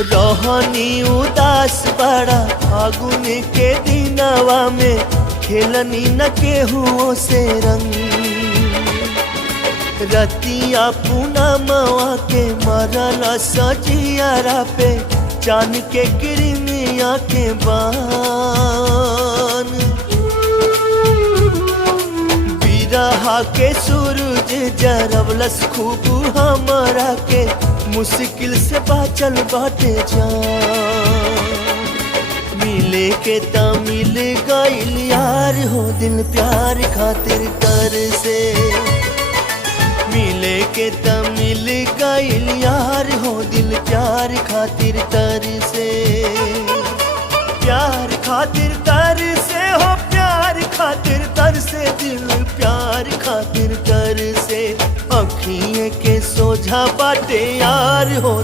रहनी उदास बड़ा फागुन के दिनवा में खेलनी न केहुओं से रंग। रतिया पूनमवा के मरल सजियारा पे चान के किरमिया के बान। बिरहा के सूरज जरवलस खूब हमरा के मुश्किल से बाचल बाटे जान। मिले के त मिल गइल यार हो दिल प्यार खातिर तर से। मिले के त मिल गइल यार हो दिल प्यार खातिर तर से। प्यार खातिर तर से हो प्यार खातिर तर से दिल प्यार खातिर तर से। अखिए के सोझा बाटे यार हो।